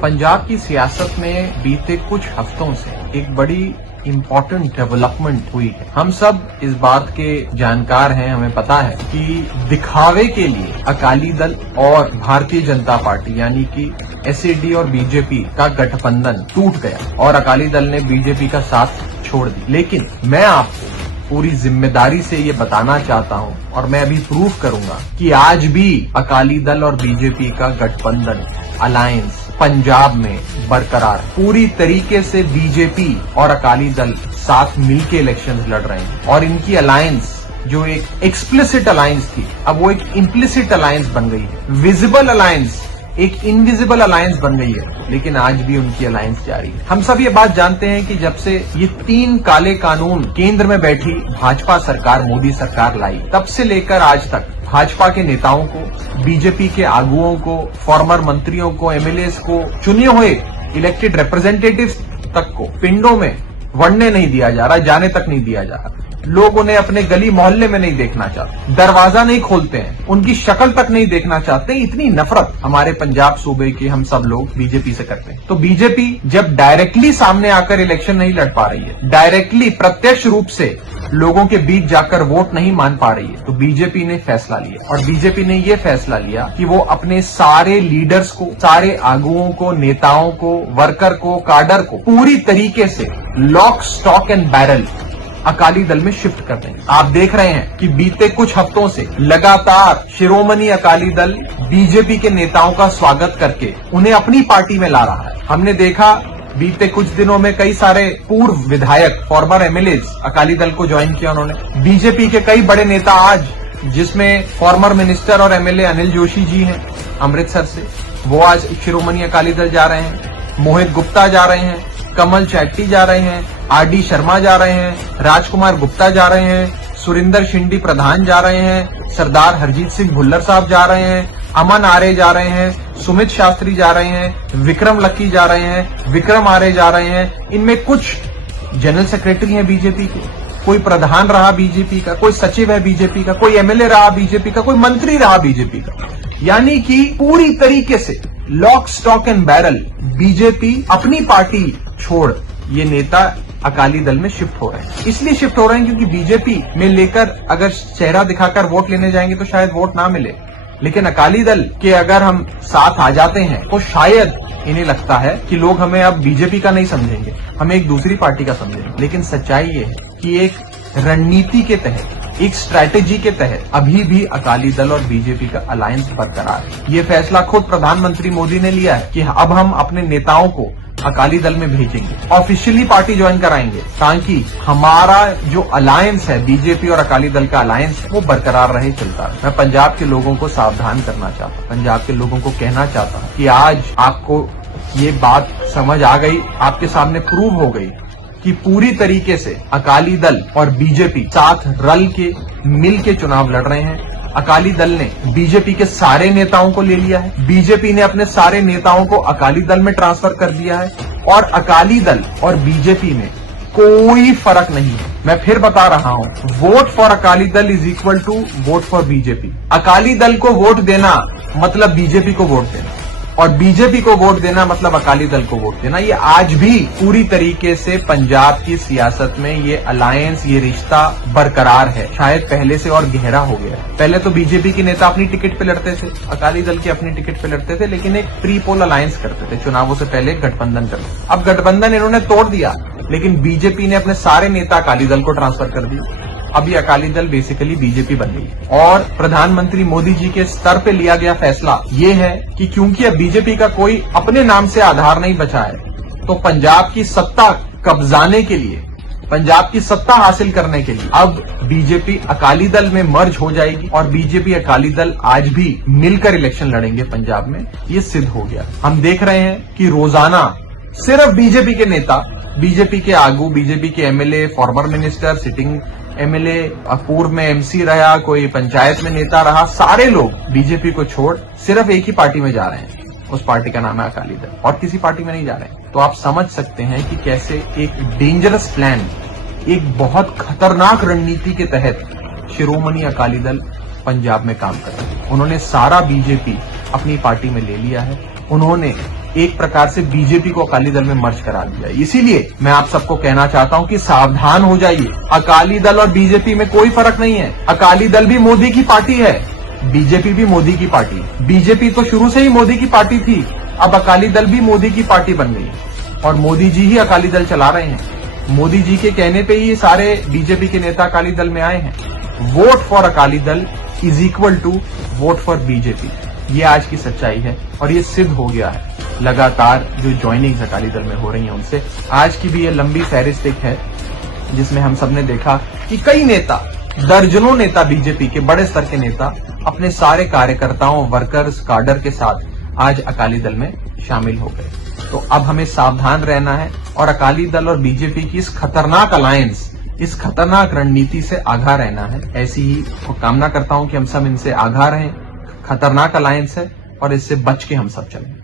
पंजाब की सियासत में बीते कुछ हफ्तों से एक बड़ी इम्पोर्टेंट डेवलपमेंट हुई है। हम सब इस बात के जानकार हैं, हमें पता है कि दिखावे के लिए अकाली दल और भारतीय जनता पार्टी यानी कि एसएडी और बीजेपी का गठबंधन टूट गया और अकाली दल ने बीजेपी का साथ छोड़ दी। लेकिन मैं आपको पूरी जिम्मेदारी से ये बताना चाहता हूं और मैं अभी प्रूफ करूंगा कि आज भी अकाली दल और बीजेपी का गठबंधन अलायंस पंजाब में बरकरार है। पूरी तरीके से बीजेपी और अकाली दल साथ मिलकर इलेक्शंस लड़ रहे हैं और इनकी अलायंस जो एक एक्सप्लिसिट अलायंस थी अब वो एक इम्प्लिसिट अलायंस बन गई है। विजिबल अलायंस एक इनविजिबल अलायंस बन गई है, लेकिन आज भी उनकी अलायंस जारी है। हम सब ये बात जानते हैं कि जब से ये 3 काले कानून केंद्र में बैठी भाजपा सरकार, मोदी सरकार लाई, तब से लेकर आज तक भाजपा के नेताओं को, बीजेपी के आगुओं को, फॉर्मर मंत्रियों को, एमएलएस को, चुने हुए इलेक्टेड रिप्रेजेंटेटिव्स तक को पिंडों में वड़ने नहीं दिया जा रहा, जाने तक नहीं दिया जा रहा। लोग उन्हें अपने गली मोहल्ले में नहीं देखना चाहते, दरवाजा नहीं खोलते हैं, उनकी शक्ल तक नहीं देखना चाहते। इतनी नफरत हमारे पंजाब सूबे के हम सब लोग बीजेपी से करते हैं। तो बीजेपी जब डायरेक्टली सामने आकर इलेक्शन नहीं लड़ पा रही है, डायरेक्टली प्रत्यक्ष रूप से लोगों के बीच जाकर वोट नहीं मान पा रही है, तो बीजेपी ने फैसला लिया और बीजेपी ने ये फैसला लिया कि वो अपने सारे लीडर्स को, सारे आगुओं को, नेताओं को, वर्कर को, काडर को पूरी तरीके से lock, stock and barrel Akali Dal में शिफ्ट कर देंगे। आप देख रहे हैं कि बीते कुछ हफ्तों से लगातार शिरोमणि अकाली दल बीजेपी के नेताओं का स्वागत करके उन्हें अपनी पार्टी में ला रहा है। हमने देखा बीते कुछ दिनों में कई सारे पूर्व विधायक, फॉर्मर एमएलएस अकाली दल को ज्वाइन किया उन्होंने। बीजेपी के कई बड़े नेता आज, जिसमें फॉर्मर मिनिस्टर और एमएलए अनिल जोशी जी हैं अमृतसर से, वो आज शिरोमणि अकाली दल जा रहे हैं। मोहित गुप्ता जा रहे हैं, कमल चैट्टी जा रहे हैं, आरडी शर्मा जा रहे हैं, राजकुमार गुप्ता जा रहे हैं, सुरिंदर शिंडी प्रधान जा रहे हैं, सरदार हरजीत सिंह भुल्लर साहब जा रहे हैं, अमन आर्य जा रहे हैं, सुमित शास्त्री जा रहे हैं, विक्रम लक्की जा रहे हैं, विक्रम आर्य जा रहे हैं। इनमें कुछ जनरल सेक्रेटरी हैं बीजेपी के, कोई प्रधान रहा बीजेपी का, कोई सचिव है बीजेपी का, कोई एमएलए रहा बीजेपी का, कोई मंत्री रहा बीजेपी का। यानी कि पूरी तरीके से lock, stock and barrel BJP अपनी पार्टी छोड़ ये नेता अकाली दल में शिफ्ट हो रहे हैं। इसलिए शिफ्ट हो रहे हैं क्योंकि बीजेपी में लेकर अगर चेहरा दिखाकर वोट लेने जाएंगे तो शायद वोट ना मिले, लेकिन अकाली दल के अगर हम साथ आ जाते हैं तो शायद इन्हें लगता है कि लोग हमें अब बीजेपी का नहीं समझेंगे, हमें एक दूसरी पार्टी का समझेंगे। लेकिन सच्चाई ये है कि एक रणनीति के तहत, एक स्ट्रैटेजी के तहत अभी भी अकाली दल और बीजेपी का अलायंस बरकरार है। ये फैसला खुद प्रधानमंत्री मोदी ने लिया है कि अब हम अपने नेताओं को अकाली दल में भेजेंगे, ऑफिशियली पार्टी ज्वाइन कराएंगे, ताकि हमारा जो अलायंस है बीजेपी और अकाली दल का अलायंस वो बरकरार रहे, चलता रहे। मैं पंजाब के लोगों को सावधान करना चाहता हूँ, पंजाब के लोगों को कहना चाहता हूँ कि आज आपको ये बात समझ आ गई, आपके सामने प्रूव हो गई कि पूरी तरीके से अकाली दल और बीजेपी साथ रल के, मिल के चुनाव लड़ रहे हैं। अकाली दल ने बीजेपी के सारे नेताओं को ले लिया है, बीजेपी ने अपने सारे नेताओं को अकाली दल में ट्रांसफर कर दिया है और अकाली दल और बीजेपी में कोई फर्क नहीं है। मैं फिर बता रहा हूं, vote for Akali Dal is equal to vote for BJP. Akali Dal को वोट देना मतलब बीजेपी को वोट देना और बीजेपी को वोट देना मतलब अकाली दल को वोट देना। ये आज भी पूरी तरीके से पंजाब की सियासत में ये अलायंस, ये रिश्ता बरकरार है। शायद पहले से और गहरा हो गया। पहले तो बीजेपी के नेता अपनी टिकट पे लड़ते थे, अकाली दल के अपनी टिकट पे लड़ते थे, लेकिन एक प्री पोल अलायंस करते थे, चुनावों से पहले गठबंधन करते। अब गठबंधन इन्होंने तोड़ दिया, लेकिन बीजेपी ने अपने सारे नेता अकाली दल को ट्रांसफर कर दिए। अभी अकाली दल बेसिकली बीजेपी बन गई और प्रधानमंत्री मोदी जी के स्तर पे लिया गया फैसला ये है कि क्योंकि अब बीजेपी का कोई अपने नाम से आधार नहीं बचा है, तो पंजाब की सत्ता कब्जाने के लिए, पंजाब की सत्ता हासिल करने के लिए अब बीजेपी अकाली दल में मर्ज हो जाएगी और बीजेपी अकाली दल आज भी मिलकर इलेक्शन लड़ेंगे पंजाब में। ये सिद्ध हो गया। हम देख रहे हैं कि रोजाना सिर्फ बीजेपी के नेता, बीजेपी के आगू, बीजेपी के MLA, former minister, sitting MLA, पूर्व में एमसी रहा, कोई पंचायत में नेता रहा, सारे लोग बीजेपी को छोड़ सिर्फ एक ही पार्टी में जा रहे हैं। उस पार्टी का नाम है अकाली दल और किसी पार्टी में नहीं जा रहे। तो आप समझ सकते हैं कि कैसे एक डेंजरस प्लान, एक बहुत खतरनाक रणनीति के तहत शिरोमणि अकाली दल पंजाब में काम कर रहे हैं। उन्होंने सारा बीजेपी अपनी पार्टी में ले लिया है। उन्होंने एक प्रकार से बीजेपी को अकाली दल में मर्ज करा दिया। इसीलिए मैं आप सबको कहना चाहता हूं कि सावधान हो जाइए। अकाली दल और बीजेपी में कोई फर्क नहीं है। अकाली दल भी मोदी की पार्टी है, बीजेपी भी मोदी की पार्टी है। बीजेपी तो शुरू से ही मोदी की पार्टी थी, अब अकाली दल भी मोदी की पार्टी बन गई और मोदी जी ही अकाली दल चला रहे हैं। मोदी जी के कहने पे ही सारे बीजेपी के नेता अकाली दल में आए हैं। Vote for Akali Dal is equal to vote for BJP, ये आज की सच्चाई है और ये सिद्ध हो गया है लगातार जो ज्वाइनिंग्स अकाली दल में हो रही हैं उनसे। आज की भी ये लंबी फहरिस्त है जिसमें हम सबने देखा कि कई नेता, दर्जनों नेता, बीजेपी के बड़े स्तर के नेता अपने सारे कार्यकर्ताओं, वर्कर्स, काडर के साथ आज अकाली दल में शामिल हो गए। तो अब हमें सावधान रहना है और अकाली दल और बीजेपी की इस खतरनाक अलायंस, इस खतरनाक रणनीति से आगाह रहना है। ऐसी ही कामना करता हूं कि हम सब इनसे आगाह रहें। खतरनाक अलायंस है और इससे बच के हम सब चलें।